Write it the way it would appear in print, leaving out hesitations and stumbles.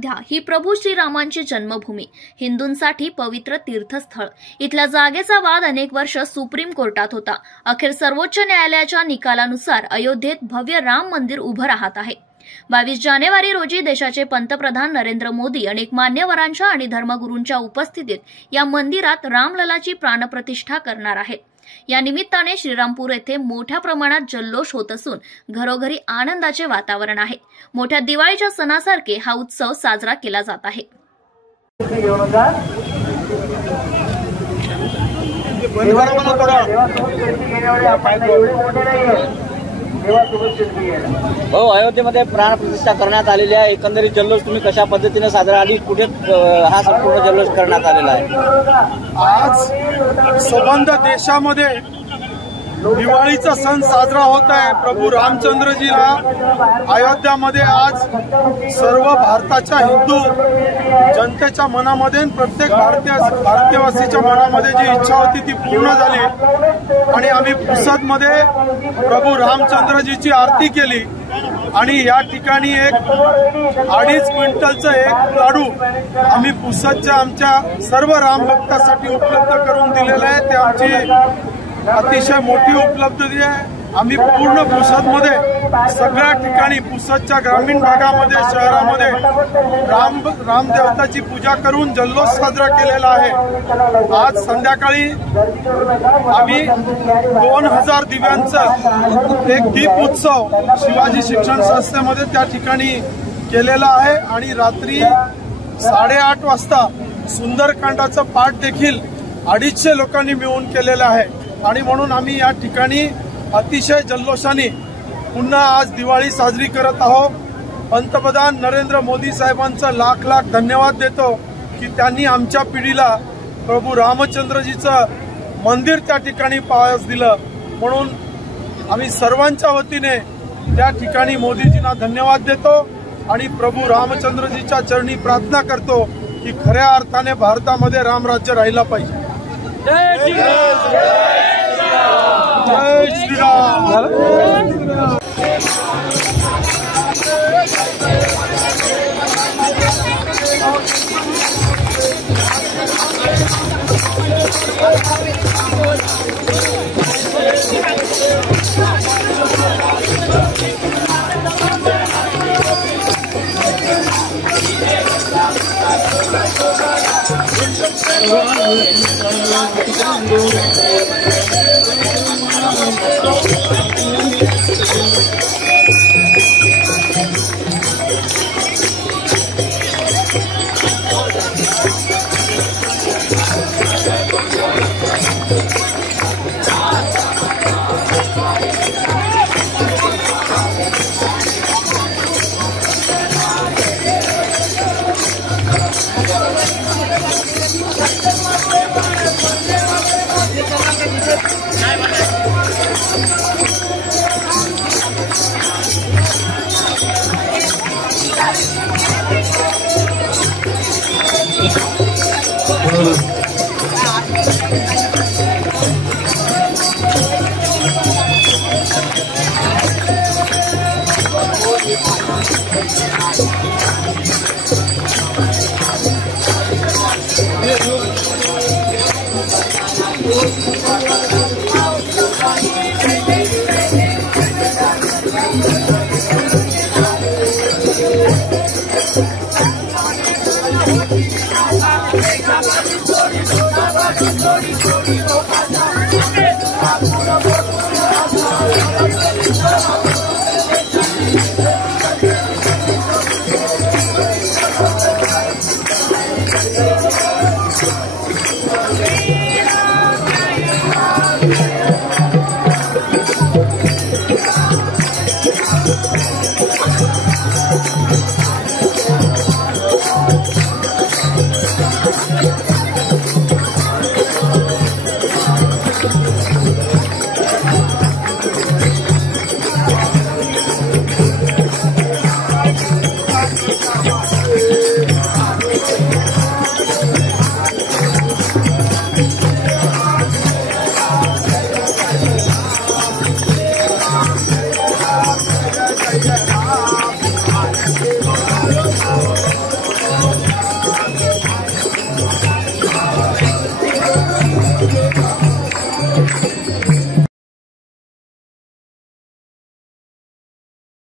अयोध्या ही प्रभू श्रीरामांची जन्मभूमी, हिंदूंसाठी पवित्र तीर्थस्थळ. इथल्या जागेचा वाद अनेक वर्ष सुप्रीम कोर्टात होता. अखेर सर्वोच्च न्यायालयाच्या निकालानुसार अयोध्येत भव्य राम मंदिर उभं राहत आहे. 22 जानेवारी रोजी देशाचे पंतप्रधान नरेंद्र मोदी अनेक मान्यवरांच्या आणि धर्मगुरूंच्या उपस्थितीत या मंदिरात रामललाची प्राणप्रतिष्ठा करणार आहेत. या निमित्ताने श्रीरामपूर येथे मोठ्या प्रमाणात जल्लोष होत असून घरोघरी आनंदाचे वातावरण आहे. मोठ्या दिवाळीच्या सणासारखे हा उत्सव साजरा केला जात आहे. हो, अयोध्येमध्ये प्राणप्रतिष्ठा करण्यात आलेली आहे. एकंदरीत जल्लोष तुम्ही कशा पद्धतीने साजरा आणि कुठे हा संपूर्ण जल्लोष करण्यात आलेला आहे? आज संबंध देशामध्ये दिवाळीचा सण साजरा होत आहे. प्रभू रामचंद्रजीला अयोध्यामध्ये आज सर्व भारताच्या हिंदू जनतेच्या मनामध्ये प्रत्येक भारतीयवासीच्या मनामध्ये जी इच्छा होती ती पूर्ण झाली आणि आम्ही पुसदमध्ये प्रभू रामचंद्रजीची आरती केली आणि या ठिकाणी एक 2.5 क्विंटलचं एक लाडू आम्ही पुसदच्या आमच्या सर्व रामभक्तासाठी उपलब्ध करून दिलेलं आहे. ते आमची अतिशय मोठी उपलब्धी आहे. आम्ही पूर्ण पुसदमध्ये सगळ्या ठिकाणी पुसदच्या ग्रामीण भागामध्ये शहरामध्ये रामदेवताची पूजा करून जल्लोष साजरा केलेला आहे. आज संध्याकाळी आम्ही 2000 दिव्यांचा एक दीप उत्सव शिवाजी शिक्षण संस्थेमध्ये त्या ठिकाणी केलेला आहे आणि रात्री 8:30 वाजता सुंदरकांडाचं पाठ देखील 250 लोकांनी मिळून केलेलं आहे. आणि म्हणून आम्ही या ठिकाणी अतिशय जल्लोषाने पुन्हा आज दिवाळी साजरी करत आहोत. पंतप्रधान नरेंद्र मोदी साहेबांचा लाख लाख धन्यवाद देतो की त्यांनी आमच्या पिढीला प्रभू रामचंद्रजीचं मंदिर त्या ठिकाणी पाहायला दिलं. म्हणून आम्ही सर्वांच्या वतीने त्या ठिकाणी मोदीजींना धन्यवाद देतो आणि प्रभू रामचंद्रजीच्या चरणी प्रार्थना करतो की खऱ्या अर्थाने भारतामध्ये रामराज्य राहिला पाहिजे. जय श्रीराम.